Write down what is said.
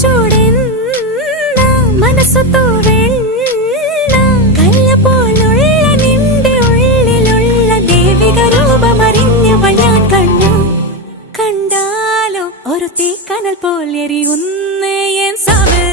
ചൂടെന്ന മനസ്സൊത്തു വെണ്ണ കല്ല് പോലുള്ള നിന്റെ ഉള്ളിലുള്ള ദേവിക രൂപമറിഞ്ഞവൾ ഞാൻ കണ്ടു. കണ്ടാലോ ഒരു തീക്കനൽ പോലെരിയുന്നേ എൻ സാമേ.